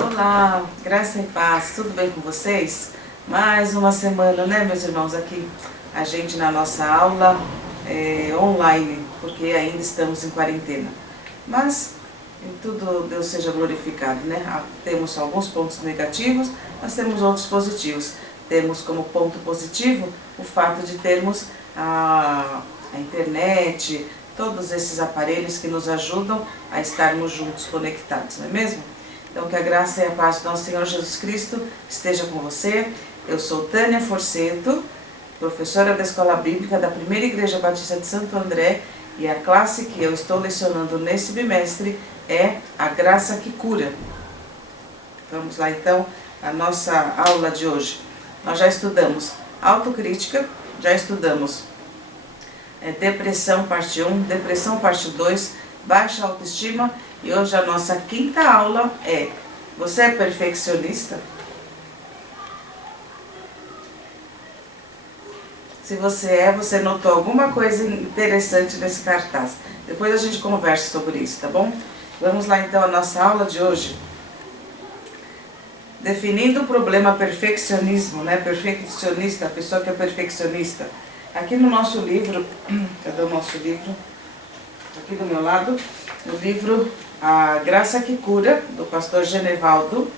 Olá, graça e paz, tudo bem com vocês? Mais uma semana, né, meus irmãos, aqui a gente na nossa aula online, porque ainda estamos em quarentena. Mas em tudo Deus seja glorificado, né? Temos alguns pontos negativos, mas temos outros positivos. Temos como ponto positivo o fato de termos a internet, todos esses aparelhos que nos ajudam a estarmos juntos, conectados, não é mesmo? Então, que a graça e a paz do nosso Senhor Jesus Cristo esteja com você. Eu sou Tânia Forceto, professora da Escola Bíblica da Primeira Igreja Batista de Santo André, e a classe que eu estou lecionando nesse bimestre é A Graça que Cura. Vamos lá então, a nossa aula de hoje. Nós já estudamos autocrítica, já estudamos depressão parte 1, depressão parte 2, baixa autoestima, e hoje a nossa quinta aula é: você é perfeccionista? Se você notou alguma coisa interessante nesse cartaz. Depois a gente conversa sobre isso, tá bom? Vamos lá então a nossa aula de hoje. Definindo o problema perfeccionismo, né? Perfeccionista, a pessoa que é perfeccionista. Aqui no nosso livro, cadê o nosso livro? Aqui do meu lado, o livro A Graça que Cura, do pastor Genevaldo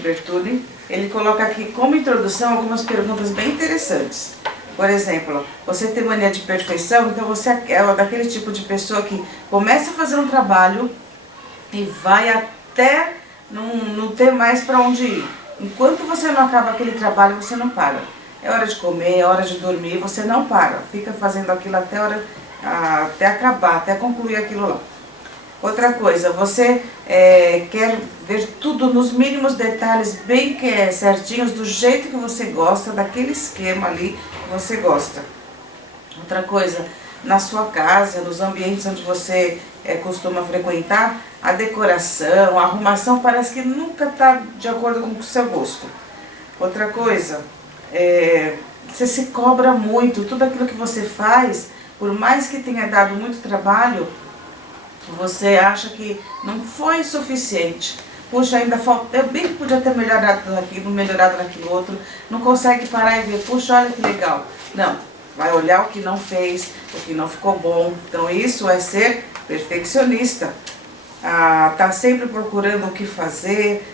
Bertulli. Ele coloca aqui como introdução algumas perguntas bem interessantes. Por exemplo, você tem mania de perfeição, então você é daquele tipo de pessoa que começa a fazer um trabalho e vai até não ter mais para onde ir. Enquanto você não acaba aquele trabalho, você não para. É hora de comer, é hora de dormir, você não para. Fica fazendo aquilo até acabar, até concluir aquilo lá. Outra coisa, você quer ver tudo nos mínimos detalhes, bem certinhos, do jeito que você gosta, daquele esquema ali que você gosta. Outra coisa, na sua casa, nos ambientes onde você costuma frequentar, a decoração, a arrumação parece que nunca está de acordo com o seu gosto. Outra coisa, você se cobra muito, tudo aquilo que você faz, por mais que tenha dado muito trabalho, você acha que não foi suficiente. Puxa, ainda falta, eu bem que podia ter melhorado naquilo outro, não consegue parar e ver, puxa, olha que legal. Não, vai olhar o que não fez, o que não ficou bom. Então isso é ser perfeccionista. Tá sempre procurando o que fazer,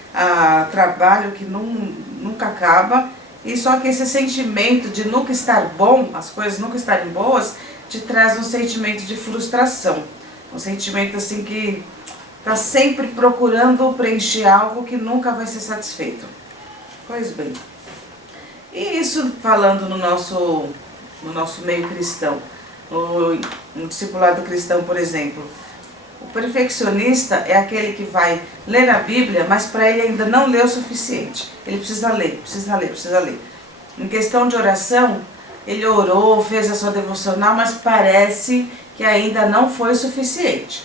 trabalho que nunca acaba. E só que esse sentimento de nunca estar bom, as coisas nunca estarem boas, te traz um sentimento de frustração. Um sentimento assim que está sempre procurando preencher algo que nunca vai ser satisfeito. Pois bem, e isso falando no nosso meio cristão, no discipulado cristão, por exemplo. O perfeccionista é aquele que vai ler a Bíblia, mas para ele ainda não leu o suficiente. Ele precisa ler, precisa ler, precisa ler. Em questão de oração, ele orou, fez a sua devocional, mas parece que ainda não foi o suficiente.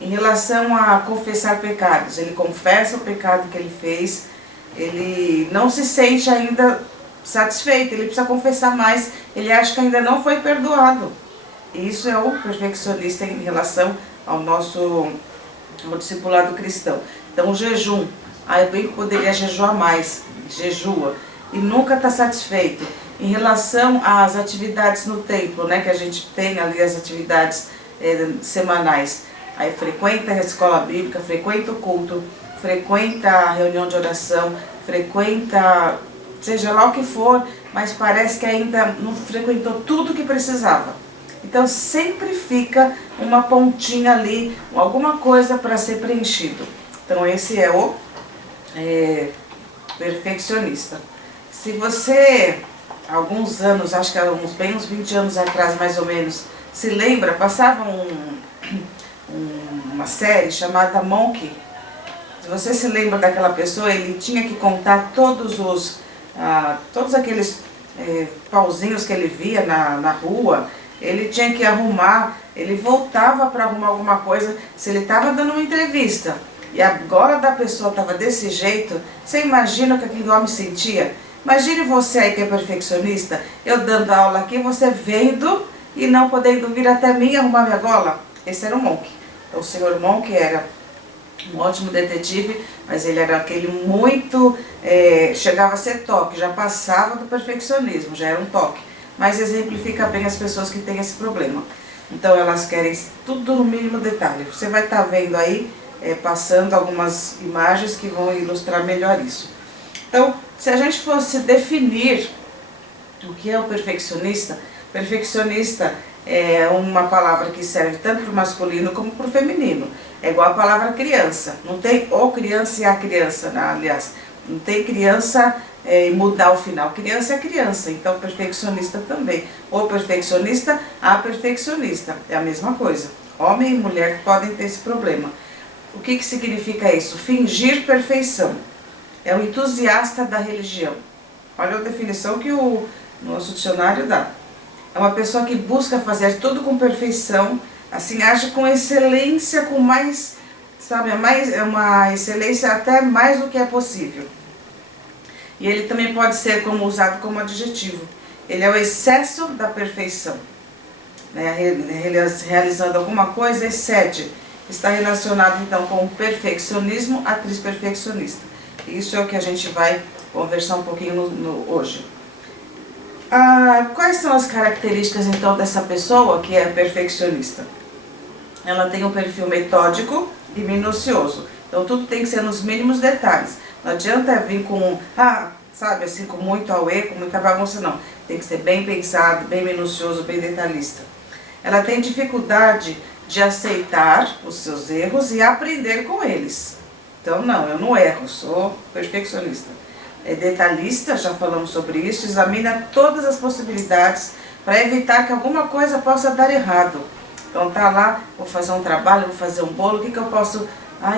Em relação a confessar pecados, ele confessa o pecado que ele fez, ele não se sente ainda satisfeito, ele precisa confessar mais, ele acha que ainda não foi perdoado. Isso é o perfeccionista em relação ao discipulado cristão. Então o jejum, eu bem que poderia jejuar mais, jejua, e nunca está satisfeito. Em relação às atividades no templo, né, que a gente tem ali as atividades semanais, aí frequenta a escola bíblica, frequenta o culto, frequenta a reunião de oração, frequenta, seja lá o que for, mas parece que ainda não frequentou tudo que precisava. Então sempre fica uma pontinha ali, alguma coisa para ser preenchido. Então esse é o perfeccionista. Se você, há alguns anos, acho que há uns 20 anos atrás mais ou menos, se lembra, passava uma série chamada Monk. Se você se lembra daquela pessoa, ele tinha que contar todos aqueles pauzinhos que ele via na rua. Ele tinha que arrumar, ele voltava para arrumar alguma coisa. Se ele estava dando uma entrevista e agora da pessoa estava desse jeito, você imagina o que aquele homem sentia? Imagine você aí que é perfeccionista, eu dando aula aqui, você vendo e não podendo vir até mim arrumar minha gola. Esse era o Monk. Então o senhor Monk era um ótimo detetive, mas ele era aquele muito, chegava a ser toque, já passava do perfeccionismo, já era um toque, mas exemplifica bem as pessoas que têm esse problema. Então elas querem tudo no mínimo detalhe. Você vai estar vendo aí, passando algumas imagens que vão ilustrar melhor isso. Então, se a gente fosse definir o que é o perfeccionista, perfeccionista é uma palavra que serve tanto para o masculino como para o feminino. É igual a palavra criança. Não tem o criança e a criança, né? Aliás, não tem criança e mudar o final. Criança é criança, então perfeccionista também. O perfeccionista, a perfeccionista. É a mesma coisa. Homem e mulher podem ter esse problema. O que significa isso? Fingir perfeição. É o entusiasta da religião. Olha a definição que o nosso dicionário dá. É uma pessoa que busca fazer tudo com perfeição, assim, age com excelência, com mais, sabe, é uma excelência até mais do que é possível. E ele também pode ser usado como adjetivo. Ele é o excesso da perfeição. Né? Realizando alguma coisa, excede. Está relacionado então com o perfeccionismo, atriz perfeccionista. Isso é o que a gente vai conversar um pouquinho hoje. Quais são as características então dessa pessoa que é perfeccionista? Ela tem um perfil metódico e minucioso. Então tudo tem que ser nos mínimos detalhes. Não adianta vir com, sabe, assim, com muito auê, com muita bagunça, não. Tem que ser bem pensado, bem minucioso, bem detalhista. Ela tem dificuldade de aceitar os seus erros e aprender com eles. Então não, eu não erro, sou perfeccionista. É detalhista, já falamos sobre isso, examina todas as possibilidades para evitar que alguma coisa possa dar errado. Então tá lá, vou fazer um trabalho, vou fazer um bolo, o que eu posso...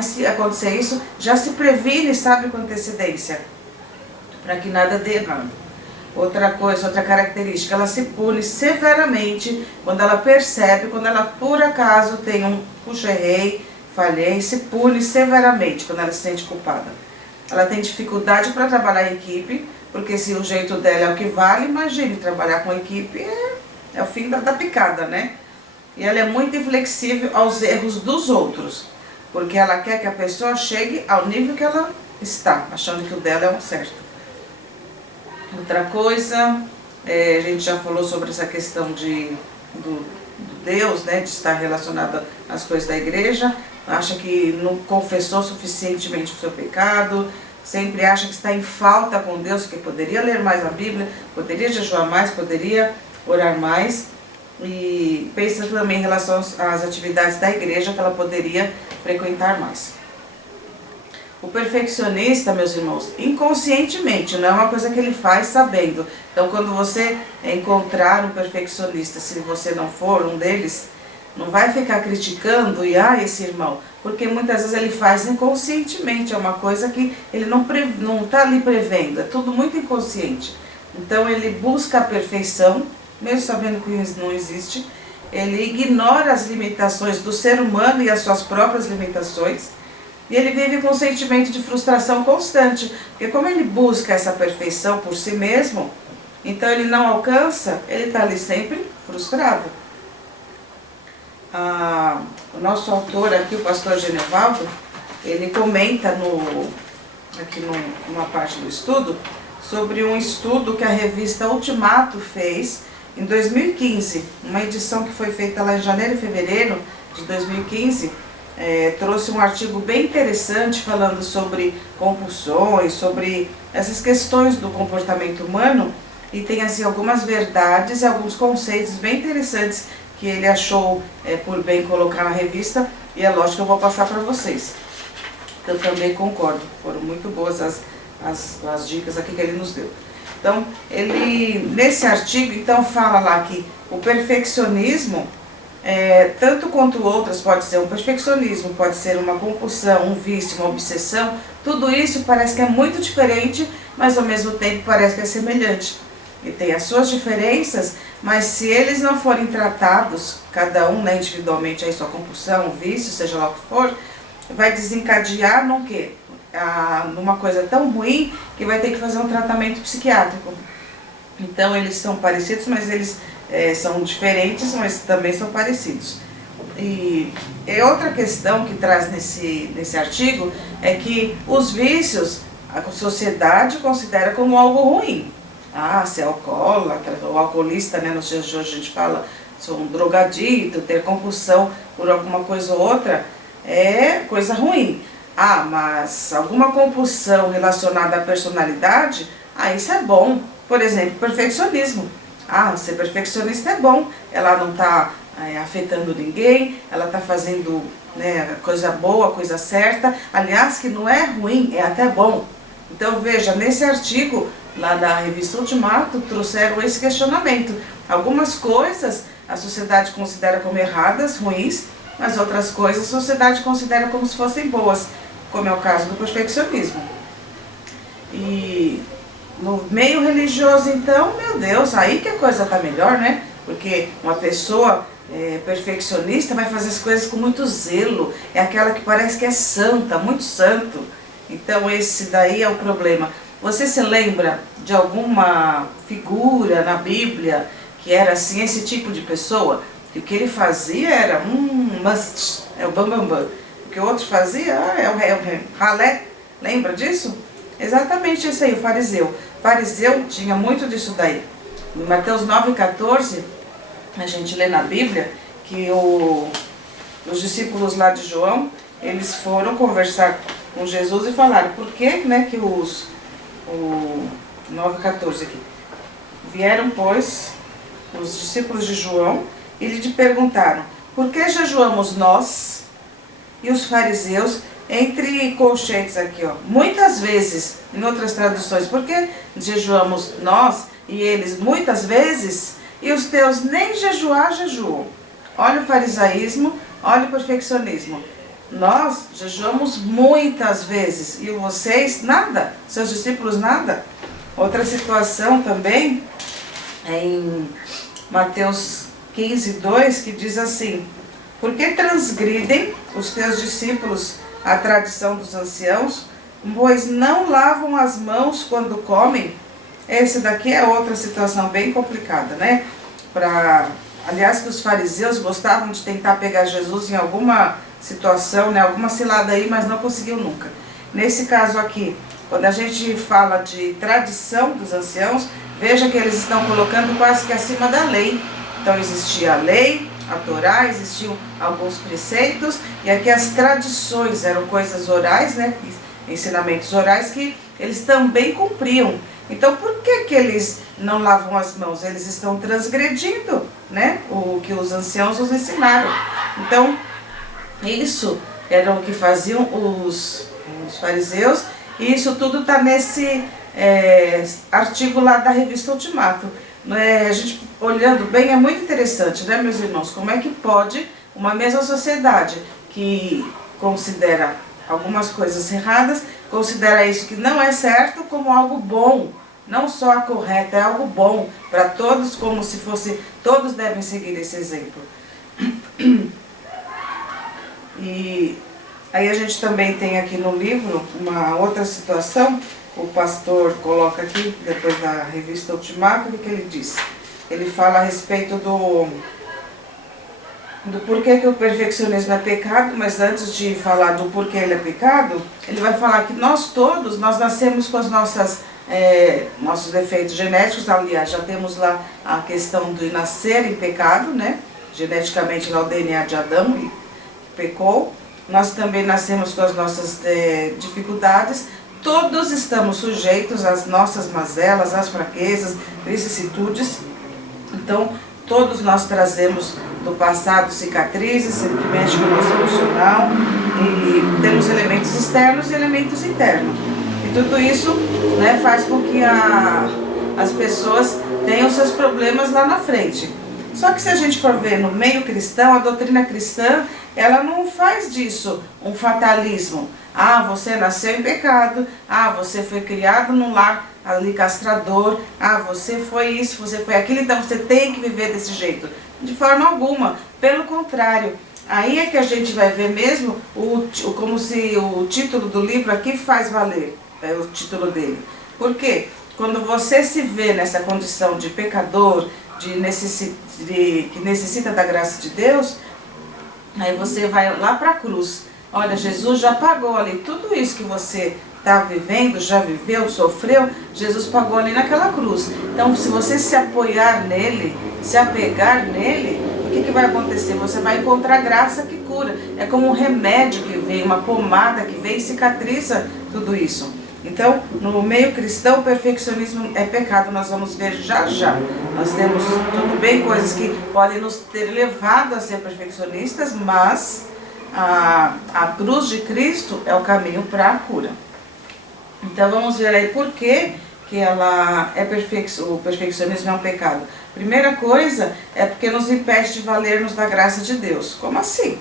se acontecer isso, já se previne, sabe, com antecedência, para que nada dê errado. Outra coisa, outra característica, ela se pune severamente quando ela percebe, quando ela por acaso tem puxa, errei, falhei, se pune severamente quando ela se sente culpada. Ela tem dificuldade para trabalhar em equipe, porque se o jeito dela é o que vale, imagine, trabalhar com equipe é o fim da picada, né? E ela é muito inflexível aos erros dos outros, porque ela quer que a pessoa chegue ao nível que ela está, achando que o dela é o certo. Outra coisa, a gente já falou sobre essa questão do Deus, né, de estar relacionada às coisas da igreja, acha que não confessou suficientemente o seu pecado, sempre acha que está em falta com Deus, que poderia ler mais a Bíblia, poderia jejuar mais, poderia orar mais, e pensa também em relação às atividades da igreja que ela poderia frequentar mais. O perfeccionista, meus irmãos, inconscientemente, não é uma coisa que ele faz sabendo. Então, quando você encontrar um perfeccionista, se você não for um deles, não vai ficar criticando esse irmão, porque muitas vezes ele faz inconscientemente, é uma coisa que ele não está ali prevendo, é tudo muito inconsciente. Então ele busca a perfeição, mesmo sabendo que isso não existe, ele ignora as limitações do ser humano e as suas próprias limitações, e ele vive com um sentimento de frustração constante, porque como ele busca essa perfeição por si mesmo, então ele não alcança, ele está ali sempre frustrado. O nosso autor aqui, o pastor Genevaldo, ele comenta aqui numa parte do estudo, sobre um estudo que a revista Ultimato fez em 2015, uma edição que foi feita lá em janeiro e fevereiro de 2015, trouxe um artigo bem interessante falando sobre compulsões, sobre essas questões do comportamento humano, e tem assim algumas verdades e alguns conceitos bem interessantes que ele achou por bem colocar na revista, e é lógico que eu vou passar para vocês. Eu também concordo, foram muito boas as dicas aqui que ele nos deu. Então, ele, nesse artigo, então, fala lá que o perfeccionismo, tanto quanto outras, pode ser um perfeccionismo, pode ser uma compulsão, um vício, uma obsessão, tudo isso parece que é muito diferente, mas ao mesmo tempo parece que é semelhante. E tem as suas diferenças, mas se eles não forem tratados, cada um, né, individualmente, aí sua compulsão, vício, seja lá o que for, vai desencadear no quê? Numa coisa tão ruim que vai ter que fazer um tratamento psiquiátrico. Então eles são parecidos, mas eles são diferentes, mas também são parecidos. E outra questão que traz nesse artigo é que os vícios a sociedade considera como algo ruim. Ah, ser alcoólatra, ou alcoolista, né, nos dias de hoje a gente fala, sou um drogadito, ter compulsão por alguma coisa ou outra é coisa ruim. Ah, mas alguma compulsão relacionada à personalidade, isso é bom. Por exemplo, perfeccionismo. Ah, ser perfeccionista é bom, ela não está afetando ninguém, ela está fazendo, né, coisa boa, coisa certa. Aliás, que não é ruim, é até bom. Então veja, nesse artigo lá da revista Ultimato, trouxeram esse questionamento. Algumas coisas a sociedade considera como erradas, ruins, mas outras coisas a sociedade considera como se fossem boas, como é o caso do perfeccionismo. E no meio religioso, então, meu Deus, aí que a coisa está melhor, né? Porque uma pessoa perfeccionista vai fazer as coisas com muito zelo, é aquela que parece que é santa, muito santo. Então esse daí é o problema. Você se lembra de alguma figura na Bíblia que era assim, esse tipo de pessoa? Que o que ele fazia era must, é o bambambam. O que o outro fazia é o ralé. Lembra disso? Exatamente isso aí, o fariseu. O fariseu tinha muito disso daí. Em Mateus 9,14, a gente lê na Bíblia que os discípulos lá de João, eles foram conversar com Jesus e falaram, por que, né, que o 9,14 aqui, vieram, pois, os discípulos de João e lhe perguntaram, por que jejuamos nós e os fariseus, entre colchetes aqui, ó, muitas vezes, em outras traduções, por que jejuamos nós e eles muitas vezes, e os teus nem jejuar jejuam? Olha o farisaísmo, olha o perfeccionismo. Nós jejuamos muitas vezes e vocês nada, seus discípulos nada. Outra situação também é em Mateus 15:2, que diz assim, por que transgridem os teus discípulos a tradição dos anciãos, pois não lavam as mãos quando comem? Esse daqui é outra situação bem complicada, né? Aliás, que os fariseus gostavam de tentar pegar Jesus em alguma situação, né, alguma cilada aí, mas não conseguiu nunca. Nesse caso aqui, quando a gente fala de tradição dos anciãos, veja que eles estão colocando quase que acima da lei. Então existia a lei, a Torá, existiam alguns preceitos, e aqui as tradições eram coisas orais, né, ensinamentos orais que eles também cumpriam. Então por que eles não lavam as mãos? Eles estão transgredindo, né, o que os anciãos os ensinaram. Então isso era o que faziam os fariseus, e isso tudo está nesse artigo lá da revista Ultimato. A gente olhando bem é muito interessante, né, meus irmãos? Como é que pode uma mesma sociedade que considera algumas coisas erradas, considera isso que não é certo como algo bom, não só correto, é algo bom para todos, como se fosse, todos devem seguir esse exemplo. E aí a gente também tem aqui no livro uma outra situação, o pastor coloca aqui, depois da revista Ultimato, o que ele diz? Ele fala a respeito do porquê que o perfeccionismo é pecado, mas antes de falar do porquê ele é pecado, ele vai falar que nós todos, nós nascemos com as nossos defeitos genéticos. Aliás, já temos lá a questão do nascer em pecado, né? Geneticamente lá o DNA de Adão e pecou. Nós também nascemos com as nossas dificuldades. Todos estamos sujeitos às nossas mazelas, às fraquezas, vicissitudes. Então, todos nós trazemos do passado cicatrizes, que mexem com o nosso emocional, e temos elementos externos e elementos internos. E tudo isso, né, faz com que as pessoas tenham seus problemas lá na frente. Só que se a gente for ver no meio cristão, a doutrina cristã, ela não faz disso um fatalismo. Ah, você nasceu em pecado, ah, você foi criado num lar ali castrador, ah, você foi isso, você foi aquilo, então você tem que viver desse jeito. De forma alguma, pelo contrário. Aí é que a gente vai ver mesmo como se o título do livro aqui faz valer, é o título dele. Por quê? Quando você se vê nessa condição de pecador, que necessita da graça de Deus, Aí você vai lá para a cruz. Olha, Jesus já pagou ali tudo isso que você está vivendo, já viveu, sofreu. Jesus pagou ali naquela cruz. Então, se você se apoiar nele, se apegar nele, o que vai acontecer? Você vai encontrar graça que cura. É como um remédio que vem, uma pomada que vem e cicatriza tudo isso. Então, no meio cristão, o perfeccionismo é pecado, nós vamos ver já já. Nós temos, tudo bem, coisas que podem nos ter levado a ser perfeccionistas, mas a cruz de Cristo é o caminho para a cura. Então, vamos ver aí por que ela é o perfeccionismo é um pecado. Primeira coisa é porque nos impede de valermos da graça de Deus. Como assim?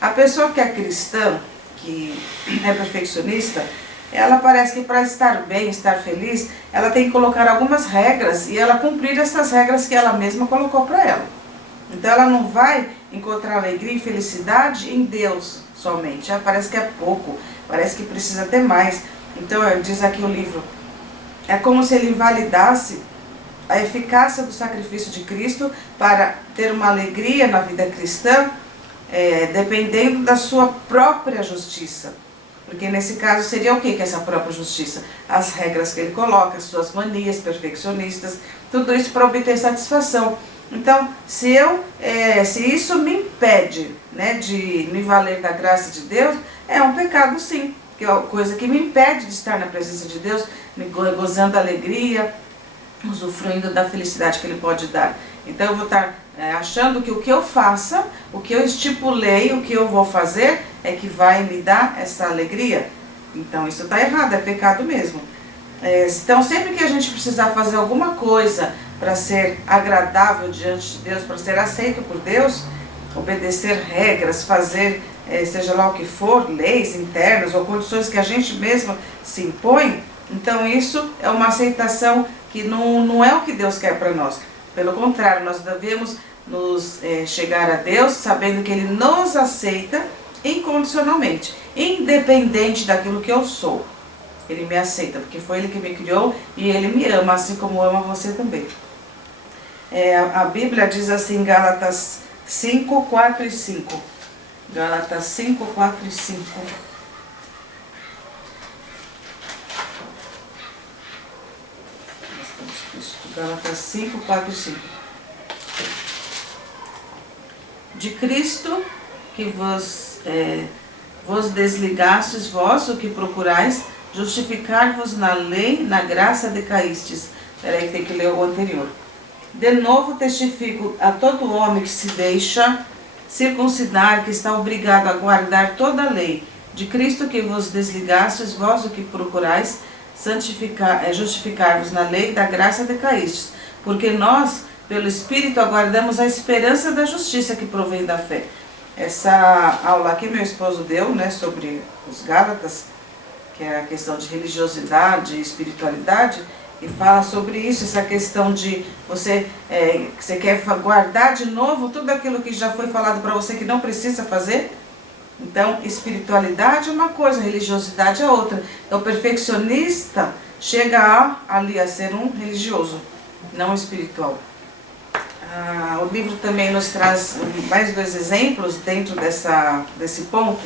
A pessoa que é cristã, que é perfeccionista, ela parece que para estar bem, estar feliz, ela tem que colocar algumas regras e ela cumprir essas regras que ela mesma colocou para ela. Então ela não vai encontrar alegria e felicidade em Deus somente. Parece que é pouco, parece que precisa ter mais. Então diz aqui o livro, é como se ele invalidasse a eficácia do sacrifício de Cristo para ter uma alegria na vida cristã, dependendo da sua própria justiça. Porque nesse caso seria o que essa própria justiça? As regras que ele coloca, as suas manias perfeccionistas, tudo isso para obter satisfação. Então, se isso me impede, né, de me valer da graça de Deus, é um pecado sim. Que é uma coisa que me impede de estar na presença de Deus, me gozando a alegria, usufruindo da felicidade que Ele pode dar. Então eu vou estar achando que o que eu faça, o que eu estipulei, o que eu vou fazer, é que vai me dar essa alegria. Então isso está errado, é pecado mesmo. Então sempre que a gente precisar fazer alguma coisa para ser agradável diante de Deus, para ser aceito por Deus, obedecer regras, fazer seja lá o que for, leis internas ou condições que a gente mesmo se impõe, então isso é uma aceitação que não é o que Deus quer para nós. Pelo contrário, nós devemos nos chegar a Deus sabendo que Ele nos aceita incondicionalmente, independente daquilo que eu sou. Ele me aceita, porque foi Ele que me criou e Ele me ama, assim como ama você também. A Bíblia diz assim em Gálatas 5, 4 e 5. Gálatas 5, 4 e 5. Gálatas 5, 4 e 5. De Cristo que vos desligastes vós, o que procurais, justificar-vos na lei, na graça decaístes. Peraí, tem que ler o anterior. De novo testifico a todo homem que se deixa circuncidar, que está obrigado a guardar toda a lei. De Cristo que vos desligastes vós, o que procurais, justificar-vos na lei da graça decaístes, porque nós, pelo Espírito, aguardamos a esperança da justiça que provém da fé. Essa aula que meu esposo deu, né, sobre os Gálatas, que é a questão de religiosidade e espiritualidade, e fala sobre isso, essa questão de você quer guardar de novo tudo aquilo que já foi falado para você que não precisa fazer. Então, espiritualidade é uma coisa, religiosidade é outra. Então, o perfeccionista chega ali a ser um religioso, não espiritual. O livro também nos traz mais 2 exemplos dentro desse ponto,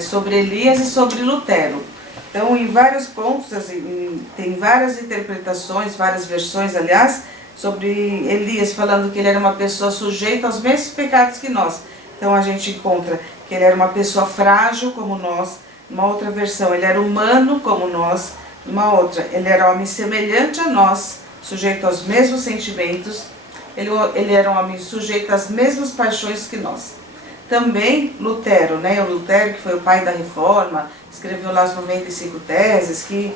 sobre Elias e sobre Lutero. Então, em vários pontos, assim, tem várias interpretações, várias versões, aliás, sobre Elias, falando que ele era uma pessoa sujeita aos mesmos pecados que nós. Então, a gente encontra que ele era uma pessoa frágil como nós. Numa outra versão, ele era humano como nós. Numa outra, ele era homem semelhante a nós, sujeito aos mesmos sentimentos. Ele era um homem sujeito às mesmas paixões que nós. Também Lutero, né? O Lutero, que foi o pai da Reforma, escreveu lá as 95 teses, que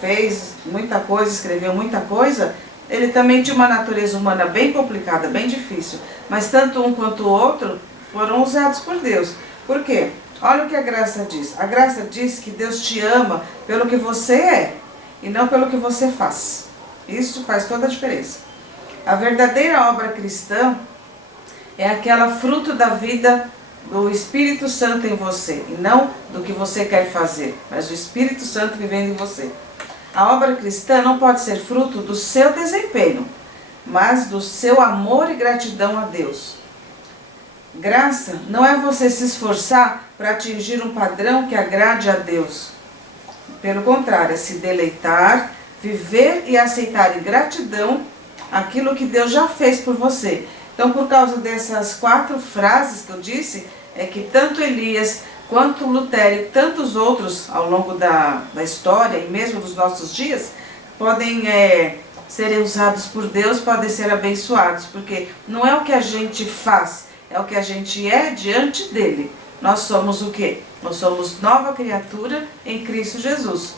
fez muita coisa, escreveu muita coisa. Ele também tinha uma natureza humana bem complicada, bem difícil. Mas tanto um quanto o outro foram usados por Deus. Por quê? Olha o que a graça diz. A graça diz que Deus te ama pelo que você é e não pelo que você faz. Isso faz toda a diferença. A verdadeira obra cristã é aquela fruto da vida do Espírito Santo em você, e não do que você quer fazer, mas do Espírito Santo vivendo em você. A obra cristã não pode ser fruto do seu desempenho, mas do seu amor e gratidão a Deus. Graça não é você se esforçar para atingir um padrão que agrade a Deus. Pelo contrário, é se deleitar, viver e aceitar em gratidão aquilo que Deus já fez por você. Então, por causa dessas 4 frases que eu disse, é que tanto Elias quanto Lutero e tantos outros ao longo da história e mesmo dos nossos dias podem serem usados por Deus, podem ser abençoados, porque não é o que a gente faz, é o que a gente é diante dele. Nós somos o quê? Nós somos nova criatura em Cristo Jesus.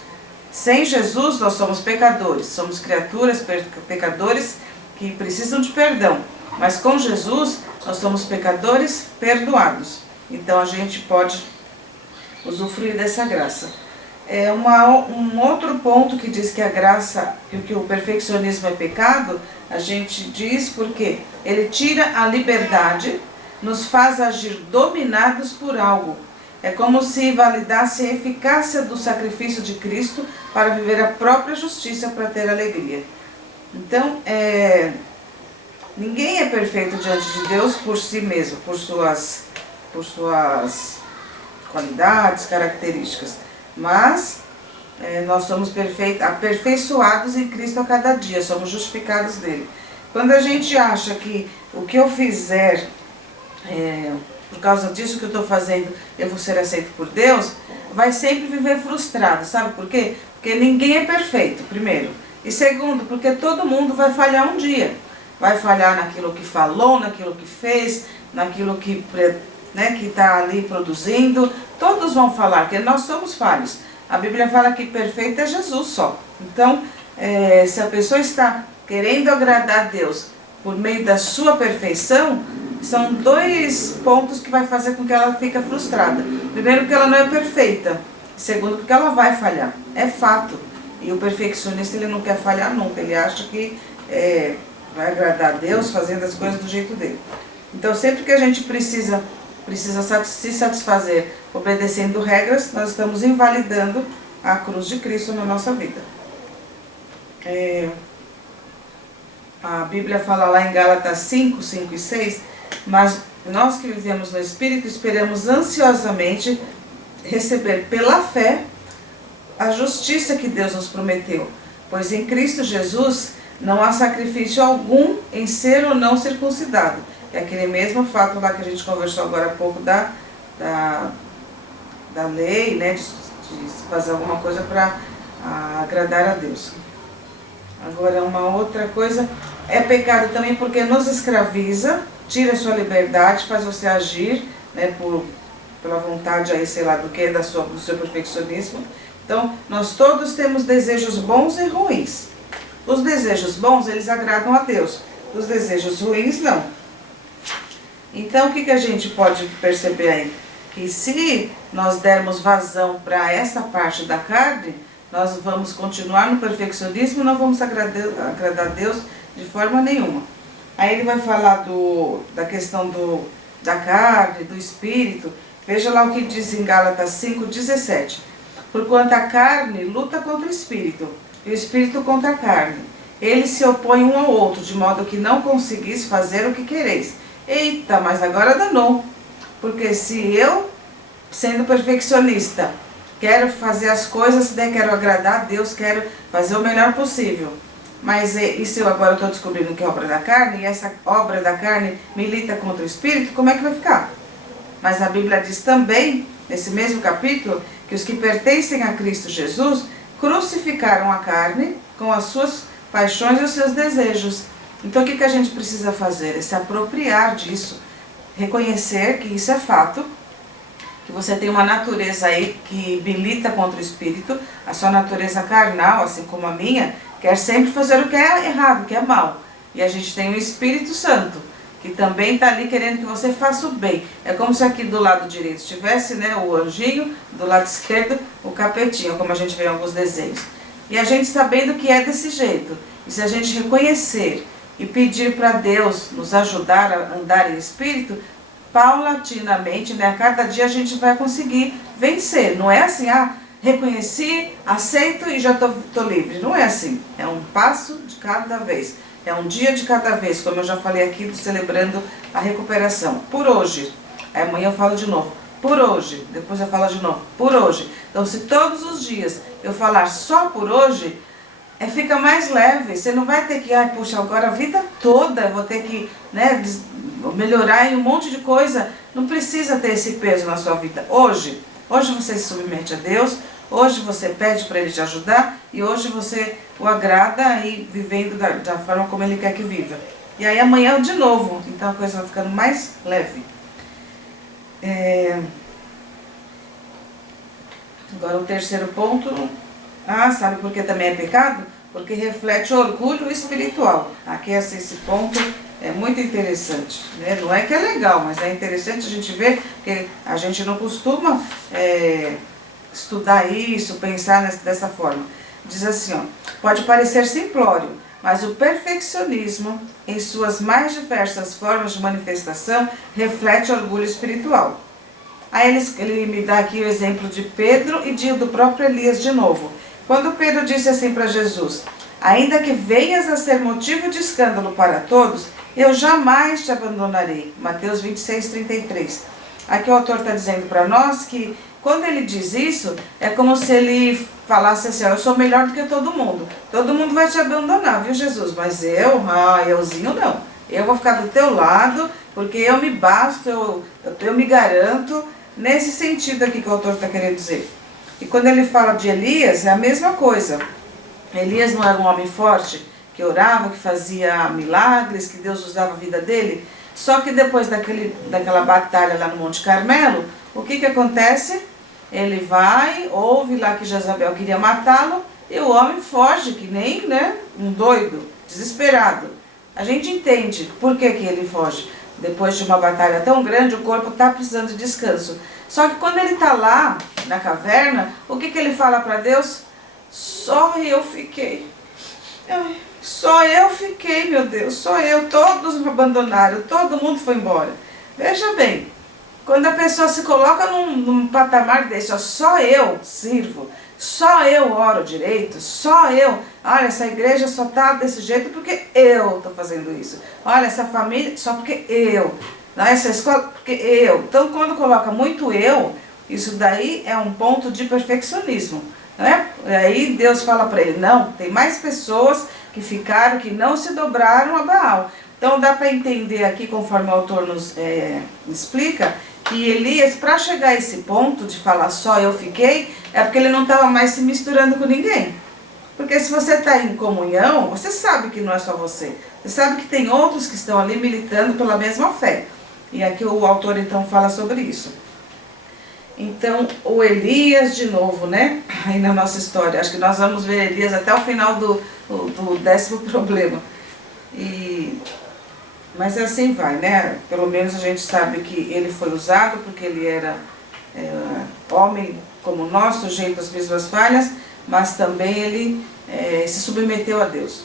Sem Jesus nós somos pecadores, somos criaturas, pecadores que precisam de perdão. Mas com Jesus nós somos pecadores perdoados. Então a gente pode usufruir dessa graça. Um outro ponto que diz que a graça e que o perfeccionismo é pecado, a gente diz porque ele tira a liberdade, nos faz agir dominados por algo. É como se validasse a eficácia do sacrifício de Cristo para viver a própria justiça, para ter alegria. Então, ninguém é perfeito diante de Deus por si mesmo, por suas qualidades, características. Mas nós somos aperfeiçoados em Cristo a cada dia, somos justificados nele. Quando a gente acha que o que eu fizer, por causa disso que eu estou fazendo, eu vou ser aceito por Deus, vai sempre viver frustrado. Sabe por quê? Porque ninguém é perfeito, primeiro. E segundo, porque todo mundo vai falhar um dia. Vai falhar naquilo que falou, naquilo que fez, naquilo que está ali produzindo. Todos vão falar, porque nós somos falhos. A Bíblia fala que perfeito é Jesus só. Então, se a pessoa está querendo agradar a Deus por meio da sua perfeição, são 2 pontos que vai fazer com que ela fique frustrada. Primeiro, porque ela não é perfeita. Segundo, porque ela vai falhar. É fato. E o perfeccionista, ele não quer falhar nunca. Ele acha que vai agradar a Deus fazendo as coisas do jeito dele. Então, sempre que a gente precisa se satisfazer obedecendo regras, nós estamos invalidando a cruz de Cristo na nossa vida. A Bíblia fala lá em Gálatas 5, 5 e 6, mas nós que vivemos no Espírito esperamos ansiosamente receber pela fé a justiça que Deus nos prometeu, pois em Cristo Jesus não há sacrifício algum em ser ou não circuncidado. É aquele mesmo fato lá que a gente conversou agora há pouco da lei, né, de fazer alguma coisa para agradar a Deus. Agora, uma outra coisa, é pecado também porque nos escraviza, tira a sua liberdade, faz você agir, né, pela vontade aí, sei lá, do seu perfeccionismo. Então, nós todos temos desejos bons e ruins. Os desejos bons, eles agradam a Deus. Os desejos ruins, não. Então, o que a gente pode perceber aí? Que se nós dermos vazão para essa parte da carne, nós vamos continuar no perfeccionismo e não vamos agradar a Deus de forma nenhuma. Aí ele vai falar da questão da carne, do espírito. Veja lá o que diz em Gálatas 5:17. Porquanto a carne luta contra o espírito, e o espírito contra a carne. Eles se opõem um ao outro, de modo que não conseguis fazer o que quereis. Eita, mas agora danou. Porque se eu, sendo perfeccionista, quero fazer as coisas, quero agradar a Deus, quero fazer o melhor possível. Mas e se eu agora estou descobrindo que é obra da carne, e essa obra da carne milita contra o espírito, como é que vai ficar? Mas a Bíblia diz também, nesse mesmo capítulo, que os que pertencem a Cristo Jesus crucificaram a carne com as suas paixões e os seus desejos. Então o que a gente precisa fazer? É se apropriar disso, reconhecer que isso é fato, que você tem uma natureza aí que milita contra o espírito, a sua natureza carnal, assim como a minha, quer sempre fazer o que é errado, o que é mal. E a gente tem o Espírito Santo, que também está ali querendo que você faça o bem. É como se aqui do lado direito tivesse, né, o anjinho, do lado esquerdo o capetinho, como a gente vê em alguns desenhos. E a gente sabendo que é desse jeito, e se a gente reconhecer e pedir para Deus nos ajudar a andar em espírito, paulatinamente, né, a cada dia a gente vai conseguir vencer. Não é assim, reconheci, aceito e já estou livre. Não é assim. É um passo de cada vez. É um dia de cada vez, como eu já falei aqui, celebrando a recuperação. Por hoje. Aí amanhã eu falo de novo. Por hoje. Depois eu falo de novo. Por hoje. Então, se todos os dias eu falar só por hoje, fica mais leve. Você não vai ter que, puxa, agora a vida toda eu vou ter que, né, melhorar em um monte de coisa. Não precisa ter esse peso na sua vida. Hoje você se submete a Deus. Hoje você pede para Ele te ajudar e hoje você o agrada e vivendo da forma como Ele quer que viva. E aí amanhã de novo, então a coisa vai ficando mais leve. Agora o terceiro ponto, sabe por que também é pecado? Porque reflete orgulho espiritual. Aqui esse ponto é muito interessante, né? Não é que é legal, mas é interessante a gente ver, porque a gente não costuma estudar isso, pensar dessa forma. Diz assim, pode parecer simplório, mas o perfeccionismo, em suas mais diversas formas de manifestação, reflete orgulho espiritual. Aí ele me dá aqui o exemplo de Pedro e do próprio Elias de novo. Quando Pedro disse assim para Jesus, ainda que venhas a ser motivo de escândalo para todos, eu jamais te abandonarei. Mateus 26:33. Aqui o autor está dizendo para nós que quando ele diz isso, é como se ele falasse assim, eu sou melhor do que todo mundo. Todo mundo vai te abandonar, viu, Jesus? Mas euzinho não. Eu vou ficar do teu lado, porque eu me basto, eu me garanto. Nesse sentido aqui que o autor está querendo dizer. E quando ele fala de Elias, é a mesma coisa. Elias não era um homem forte, que orava, que fazia milagres, que Deus usava a vida dele. Só que depois daquela batalha lá no Monte Carmelo, o que acontece? Ele vai, ouve lá que Jezabel queria matá-lo, e o homem foge, que nem, né, um doido, desesperado. A gente entende por que ele foge. Depois de uma batalha tão grande, o corpo está precisando de descanso. Só que quando ele está lá, na caverna, o que ele fala para Deus? Só eu fiquei. Só eu fiquei, meu Deus. Só eu. Todos me abandonaram. Todo mundo foi embora. Veja bem, quando a pessoa se coloca num patamar desse, só eu sirvo, só eu oro direito, só eu, olha, essa igreja só está desse jeito porque eu estou fazendo isso. Olha, essa família, só porque eu. Essa escola, porque eu. Então, quando coloca muito eu, isso daí é um ponto de perfeccionismo. Não é? Aí Deus fala para ele, não, tem mais pessoas que ficaram, que não se dobraram a Baal. Então, dá para entender aqui, conforme o autor nos explica, que Elias, para chegar a esse ponto de falar só eu fiquei, é porque ele não estava mais se misturando com ninguém. Porque se você está em comunhão, você sabe que não é só você. Você sabe que tem outros que estão ali militando pela mesma fé. E aqui o autor então fala sobre isso. Então, o Elias de novo, né? Aí na nossa história, acho que nós vamos ver Elias até o final do 10º problema. Mas assim vai, né? Pelo menos a gente sabe que ele foi usado porque ele era homem como nós, sujeito às mesmas falhas, mas também ele se submeteu a Deus.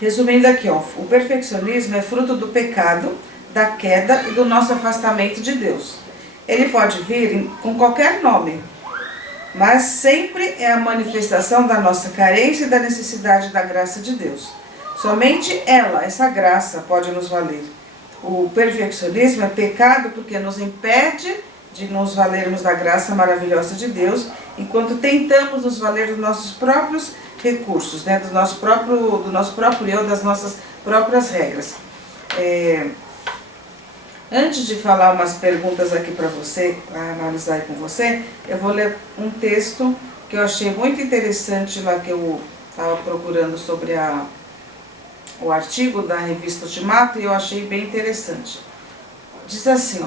Resumindo aqui, o perfeccionismo é fruto do pecado, da queda e do nosso afastamento de Deus. Ele pode vir com qualquer nome, mas sempre é a manifestação da nossa carência e da necessidade da graça de Deus. Somente essa graça, pode nos valer. O perfeccionismo é pecado porque nos impede de nos valermos da graça maravilhosa de Deus, enquanto tentamos nos valer dos nossos próprios recursos, né? do nosso próprio eu, das nossas próprias regras. Antes de falar umas perguntas aqui para você, para analisar com você, eu vou ler um texto que eu achei muito interessante lá, que eu estava procurando sobre o artigo da revista Ultimato, e eu achei bem interessante. Diz assim,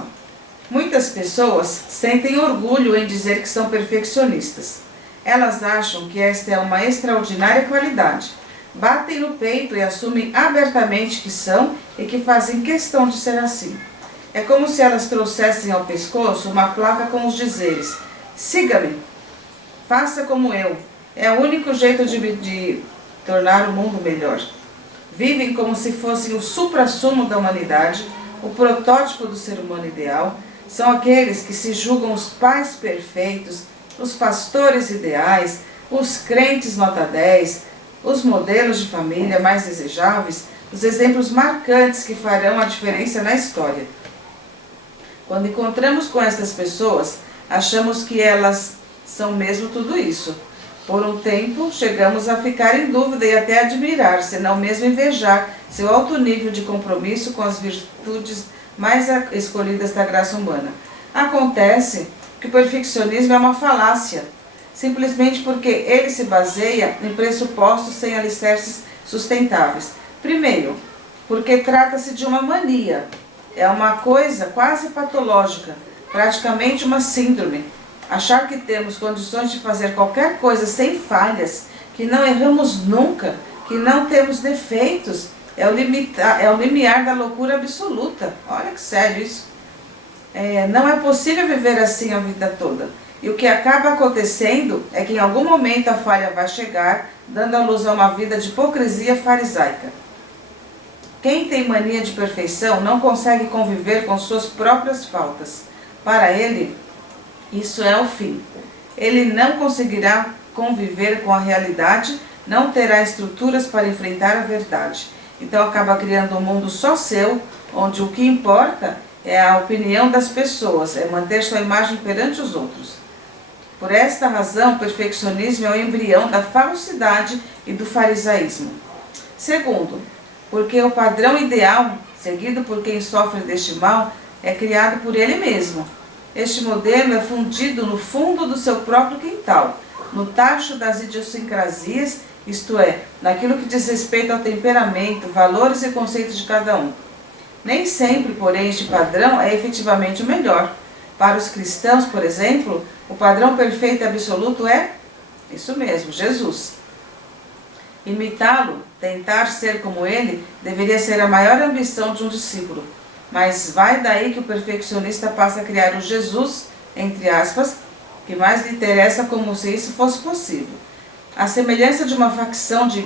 muitas pessoas sentem orgulho em dizer que são perfeccionistas. Elas acham que esta é uma extraordinária qualidade. Batem no peito e assumem abertamente que são e que fazem questão de ser assim. É como se elas trouxessem ao pescoço uma placa com os dizeres: siga-me, faça como eu. É o único jeito de tornar o mundo melhor. Vivem como se fossem o suprassumo da humanidade, o protótipo do ser humano ideal. São aqueles que se julgam os pais perfeitos, os pastores ideais, os crentes nota 10, os modelos de família mais desejáveis, os exemplos marcantes que farão a diferença na história. Quando encontramos com estas pessoas, achamos que elas são mesmo tudo isso. Por um tempo, chegamos a ficar em dúvida e até admirar, se não mesmo invejar, seu alto nível de compromisso com as virtudes mais escolhidas da graça humana. Acontece que o perfeccionismo é uma falácia, simplesmente porque ele se baseia em pressupostos sem alicerces sustentáveis. Primeiro, porque trata-se de uma mania. É uma coisa quase patológica, praticamente uma síndrome. Achar que temos condições de fazer qualquer coisa sem falhas, que não erramos nunca, que não temos defeitos, é o limiar da loucura absoluta. Olha que sério isso. Não é possível viver assim a vida toda. E o que acaba acontecendo é que em algum momento a falha vai chegar, dando à luz a uma vida de hipocrisia farisaica. Quem tem mania de perfeição não consegue conviver com suas próprias faltas. Para ele, isso é o fim. Ele não conseguirá conviver com a realidade, não terá estruturas para enfrentar a verdade. Então acaba criando um mundo só seu, onde o que importa é a opinião das pessoas, é manter sua imagem perante os outros. Por esta razão, o perfeccionismo é o embrião da falsidade e do farisaísmo. Segundo, porque o padrão ideal, seguido por quem sofre deste mal, é criado por ele mesmo. Este modelo é fundido no fundo do seu próprio quintal, no tacho das idiosincrasias, isto é, naquilo que diz respeito ao temperamento, valores e conceitos de cada um. Nem sempre, porém, este padrão é efetivamente o melhor. Para os cristãos, por exemplo, o padrão perfeito e absoluto é, isso mesmo, Jesus. Imitá-lo, tentar ser como ele, deveria ser a maior ambição de um discípulo. Mas vai daí que o perfeccionista passa a criar o Jesus, entre aspas, que mais lhe interessa como se isso fosse possível. À semelhança de uma facção de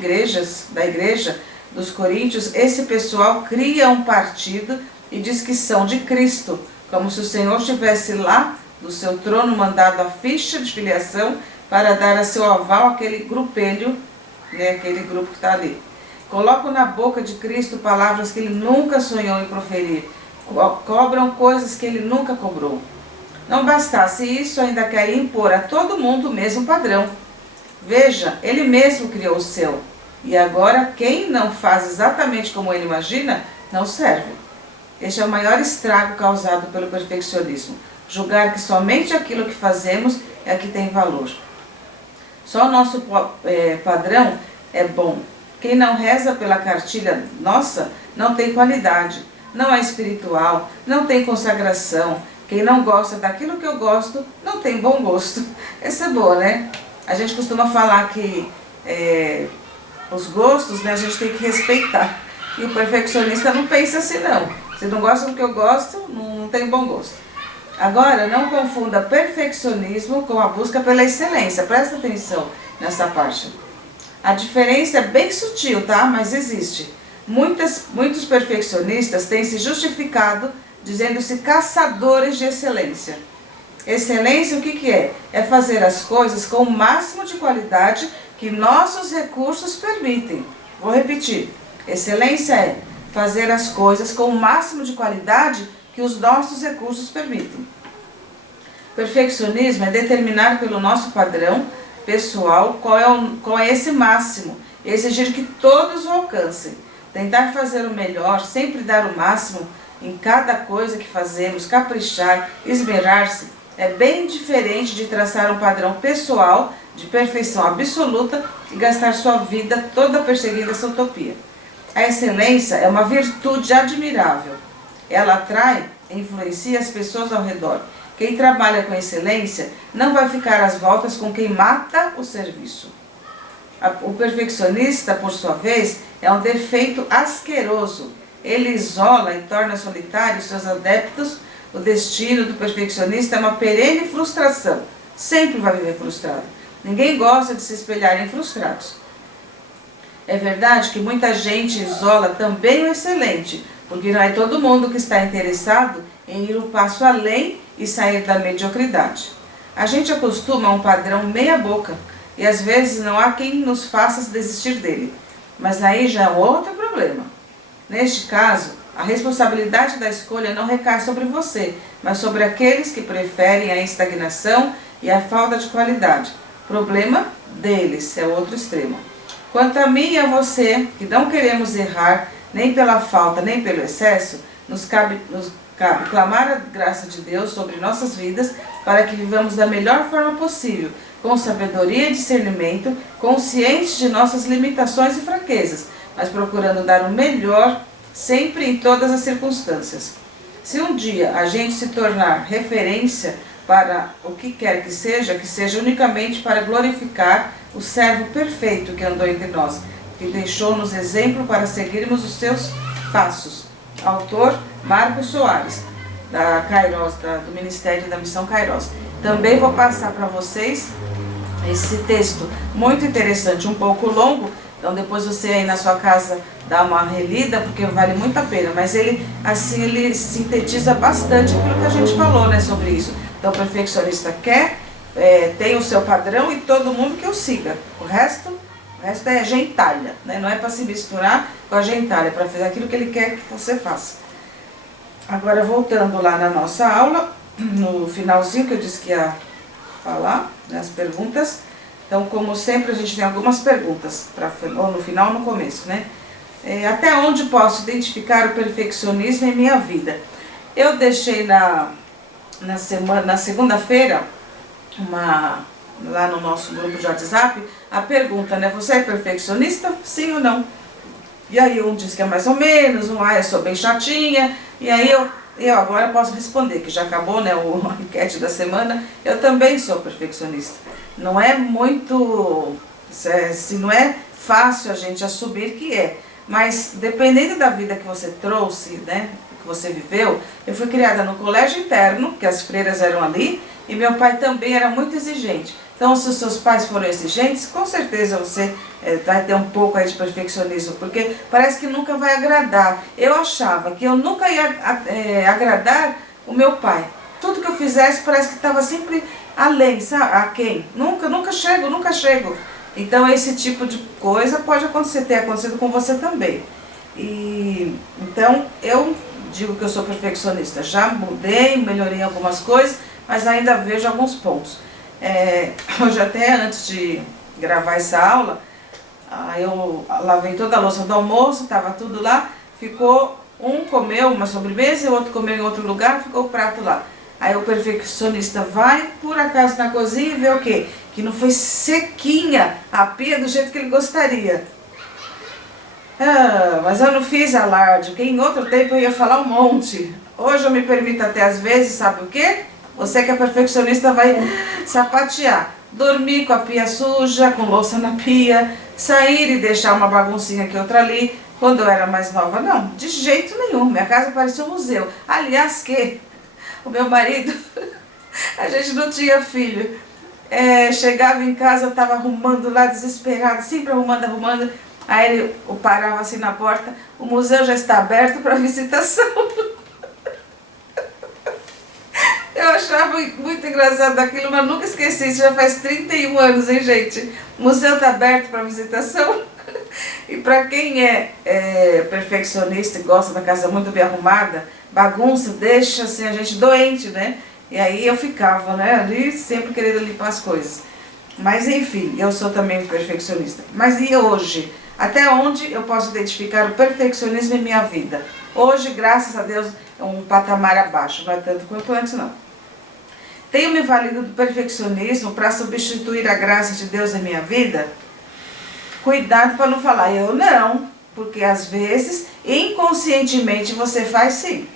da igreja dos Coríntios, esse pessoal cria um partido e diz que são de Cristo, como se o Senhor tivesse lá, do seu trono, mandado a ficha de filiação para dar a seu aval àquele grupelho, aquele grupo que está ali. Colocam na boca de Cristo palavras que ele nunca sonhou em proferir. Cobram coisas que ele nunca cobrou. Não bastasse isso, ainda quer impor a todo mundo o mesmo padrão. Veja, ele mesmo criou o seu. E agora, quem não faz exatamente como ele imagina, não serve. Este é o maior estrago causado pelo perfeccionismo. Julgar que somente aquilo que fazemos é que tem valor. Só o nosso padrão é bom. Quem não reza pela cartilha nossa não tem qualidade, não é espiritual, não tem consagração. Quem não gosta daquilo que eu gosto não tem bom gosto. Essa é boa, né? A gente costuma falar que os gostos, a gente tem que respeitar. E o perfeccionista não pensa assim, não. Se não gosta do que eu gosto, não tem bom gosto. Agora, não confunda perfeccionismo com a busca pela excelência. Presta atenção nessa parte. A diferença é bem sutil, tá? Mas existe. Muitos perfeccionistas têm se justificado dizendo-se caçadores de excelência. Excelência o que é? É fazer as coisas com o máximo de qualidade que nossos recursos permitem. Vou repetir. Excelência é fazer as coisas com o máximo de qualidade que os nossos recursos permitem. Perfeccionismo é determinar pelo nosso padrão pessoal qual é esse máximo, exigir que todos o alcancem, tentar fazer o melhor, sempre dar o máximo em cada coisa que fazemos, caprichar, esmerar-se, é bem diferente de traçar um padrão pessoal de perfeição absoluta e gastar sua vida toda perseguindo essa utopia. A excelência é uma virtude admirável. Ela atrai e influencia as pessoas ao redor. Quem trabalha com excelência não vai ficar às voltas com quem mata o serviço. O perfeccionista, por sua vez, é um defeito asqueroso. Ele isola e torna solitários seus adeptos. O destino do perfeccionista é uma perene frustração. Sempre vai viver frustrado. Ninguém gosta de se espelhar em frustrados. É verdade que muita gente isola também o excelente, porque não é todo mundo que está interessado em ir um passo além e sair da mediocridade. A gente acostuma a um padrão meia boca, e às vezes não há quem nos faça desistir dele. Mas aí já é outro problema. Neste caso, a responsabilidade da escolha não recai sobre você, mas sobre aqueles que preferem a estagnação e a falta de qualidade. Problema deles, é outro extremo. Quanto a mim e a você, que não queremos errar, nem pela falta, nem pelo excesso, nos cabe clamar a graça de Deus sobre nossas vidas, para que vivamos da melhor forma possível, com sabedoria e discernimento, conscientes de nossas limitações e fraquezas, mas procurando dar o melhor sempre em todas as circunstâncias. Se um dia a gente se tornar referência para o que quer que seja unicamente para glorificar o servo perfeito que andou entre nós, que deixou-nos exemplo para seguirmos os seus passos. Autor Marcos Soares, da Kairos, do Ministério da Missão Kairos. Também vou passar para vocês esse texto muito interessante, um pouco longo, então depois você aí na sua casa dá uma relida, porque vale muito a pena, mas ele sintetiza bastante aquilo que a gente falou, né, sobre isso. Então o perfeccionista quer, tem o seu padrão e todo mundo que o siga. O resto é gentalha, né? Não é para se misturar com a gentalha, é para fazer aquilo que ele quer que você faça. Agora voltando lá na nossa aula, no finalzinho que eu disse que ia falar, né, as perguntas. Então, como sempre, a gente tem algumas perguntas, ou no final ou no começo, né? Até onde posso identificar o perfeccionismo em minha vida? Eu deixei na segunda-feira, lá no nosso grupo de WhatsApp, a pergunta, né? Você é perfeccionista? Sim ou não? E aí um diz que é mais ou menos, eu sou bem chatinha, e aí eu agora posso responder, que já acabou, né, a enquete da semana, eu também sou perfeccionista. Não é muito, não é fácil a gente assumir que é, mas dependendo da vida que você trouxe, né, que você viveu, eu fui criada no colégio interno, que as freiras eram ali, e meu pai também era muito exigente. Então, se os seus pais foram exigentes, com certeza você vai ter um pouco aí de perfeccionismo, porque parece que nunca vai agradar. Eu achava que eu nunca ia agradar o meu pai. Tudo que eu fizesse parece que estava sempre além, sabe? A quem? Nunca chego. Então, esse tipo de coisa pode ter acontecido com você também. Então, eu digo que eu sou perfeccionista. Já mudei, melhorei algumas coisas, mas ainda vejo alguns pontos. Hoje até antes de gravar essa aula, eu lavei toda a louça do almoço, estava tudo lá, um comeu uma sobremesa e o outro comeu em outro lugar, ficou o prato lá. Aí o perfeccionista vai por acaso na cozinha e vê o quê? Que não foi sequinha a pia do jeito que ele gostaria. Mas eu não fiz alarde, porque em outro tempo eu ia falar um monte. Hoje eu me permito até às vezes, sabe o quê? Você que é perfeccionista vai sapatear, dormir com a pia suja, com louça na pia, sair e deixar uma baguncinha aqui, outra ali. Quando eu era mais nova, não, de jeito nenhum. Minha casa parecia um museu. Aliás, que o meu marido, a gente não tinha filho. Chegava em casa, eu estava arrumando lá, desesperada, sempre arrumando. Aí ele parava assim na porta, o museu já está aberto para visitação. Eu achava muito engraçado aquilo, mas nunca esqueci, isso já faz 31 anos, hein, gente? O museu está aberto para visitação. E para quem é perfeccionista e gosta da casa muito bem arrumada, bagunça deixa assim, a gente doente, né? E aí eu ficava, né, ali sempre querendo limpar as coisas. Mas enfim, eu sou também perfeccionista. Mas e hoje? Até onde eu posso identificar o perfeccionismo em minha vida? Hoje, graças a Deus, é um patamar abaixo, não é tanto quanto antes, não. Tenho me valido do perfeccionismo para substituir a graça de Deus em minha vida? Cuidado para não falar eu não, porque às vezes, inconscientemente, você faz sim.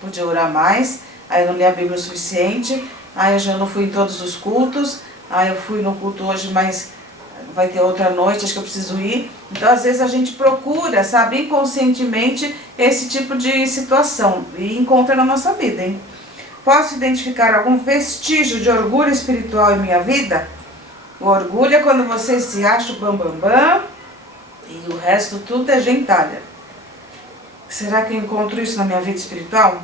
Podia orar mais, eu não li a Bíblia o suficiente, eu já não fui em todos os cultos, eu fui no culto hoje, mas vai ter outra noite, acho que eu preciso ir. Então, às vezes a gente procura, sabe, inconscientemente, esse tipo de situação e encontra na nossa vida, hein? Posso identificar algum vestígio de orgulho espiritual em minha vida? O orgulho é quando você se acha o bambambam e o resto tudo é gentalha. Será que eu encontro isso na minha vida espiritual?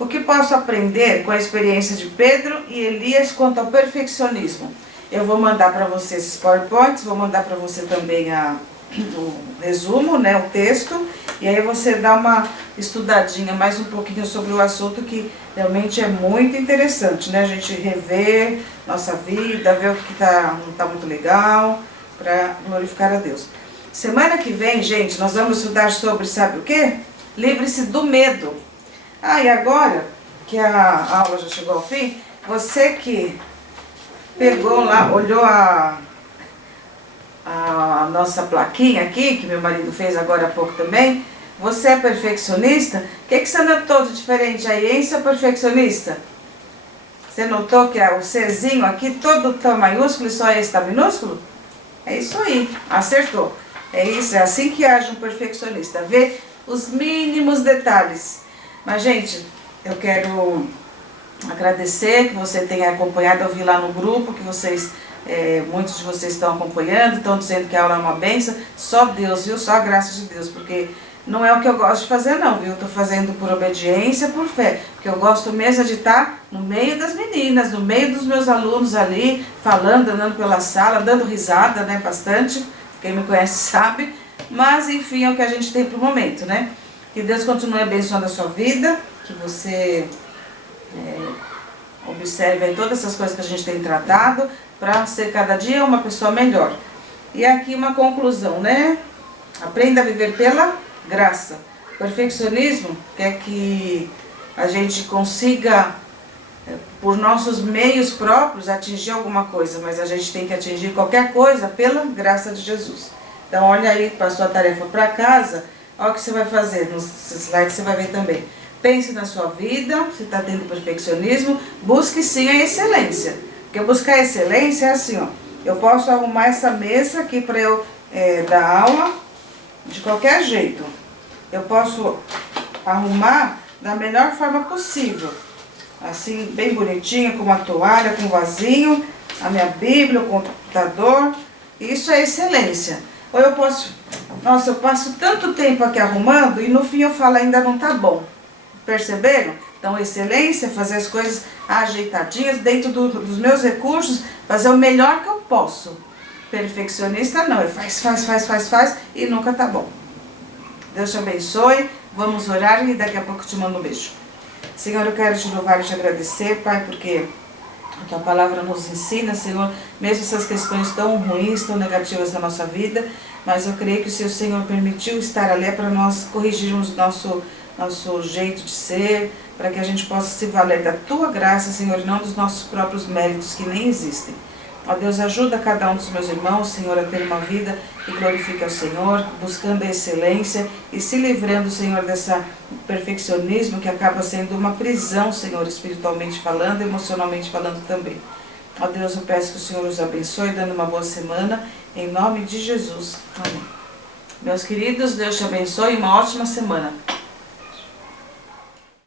O que posso aprender com a experiência de Pedro e Elias quanto ao perfeccionismo? Eu vou mandar para você esses PowerPoints, vou mandar para você também o resumo, né, o texto, e aí você dá uma estudadinha mais um pouquinho sobre o assunto, que realmente é muito interessante, né? A gente rever nossa vida, ver o que não tá muito legal, para glorificar a Deus. Semana que vem, gente, nós vamos estudar sobre, sabe o quê? Livre-se do medo. E agora que a aula já chegou ao fim, você que pegou lá, olhou a nossa plaquinha aqui, que meu marido fez agora há pouco também, você é perfeccionista? O que você notou de diferente aí, hein, seu perfeccionista? Você notou que o Czinho aqui todo tá maiúsculo e só esse tá minúsculo? É isso aí, acertou. É isso, é assim que age um perfeccionista, vê os mínimos detalhes. Mas, gente, eu quero agradecer que você tenha acompanhado. Eu vi lá no grupo que vocês, muitos de vocês estão acompanhando, estão dizendo que a aula é uma bênção. Só Deus, viu? Só a graça de Deus, porque não é o que eu gosto de fazer não, viu? Eu estou fazendo por obediência, por fé, porque eu gosto mesmo de estar no meio das meninas, no meio dos meus alunos ali, falando, andando pela sala, dando risada, né, bastante. Quem me conhece sabe, mas enfim, é o que a gente tem pro momento, né? Que Deus continue abençoando a sua vida, que você observe aí todas essas coisas que a gente tem tratado, para ser cada dia uma pessoa melhor. E aqui uma conclusão, né? Aprenda a viver pela graça. O perfeccionismo quer que a gente consiga, por nossos meios próprios, atingir alguma coisa, mas a gente tem que atingir qualquer coisa pela graça de Jesus. Então olha aí para a sua tarefa para casa, olha o que você vai fazer, nos slides você vai ver também. Pense na sua vida, se está tendo perfeccionismo, busque sim a excelência. Porque buscar a excelência é assim, ó, eu posso arrumar essa mesa aqui para eu dar aula de qualquer jeito. Eu posso arrumar da melhor forma possível. Assim, bem bonitinha, com uma toalha, com um vasinho, a minha Bíblia, o computador. Isso é excelência. Ou eu posso, nossa, eu passo tanto tempo aqui arrumando e no fim eu falo, ainda não tá bom. Perceberam? Então, excelência é fazer as coisas ajeitadinhas, dentro dos meus recursos, fazer o melhor que eu posso. Perfeccionista não, é faz e nunca tá bom. Deus te abençoe, vamos orar e daqui a pouco eu te mando um beijo. Senhor, eu quero te louvar e te agradecer, Pai, porque a Tua palavra nos ensina, Senhor, mesmo essas questões tão ruins, tão negativas da nossa vida, mas eu creio que o Senhor permitiu estar ali para nós corrigirmos nosso jeito de ser, para que a gente possa se valer da Tua graça, Senhor, e não dos nossos próprios méritos que nem existem. Ó Deus, ajuda cada um dos meus irmãos, Senhor, a ter uma vida que glorifique ao Senhor, buscando a excelência e se livrando, Senhor, desse perfeccionismo que acaba sendo uma prisão, Senhor, espiritualmente falando, emocionalmente falando também. Ó Deus, eu peço que o Senhor os abençoe, dando uma boa semana, em nome de Jesus. Amém. Meus queridos, Deus te abençoe e uma ótima semana.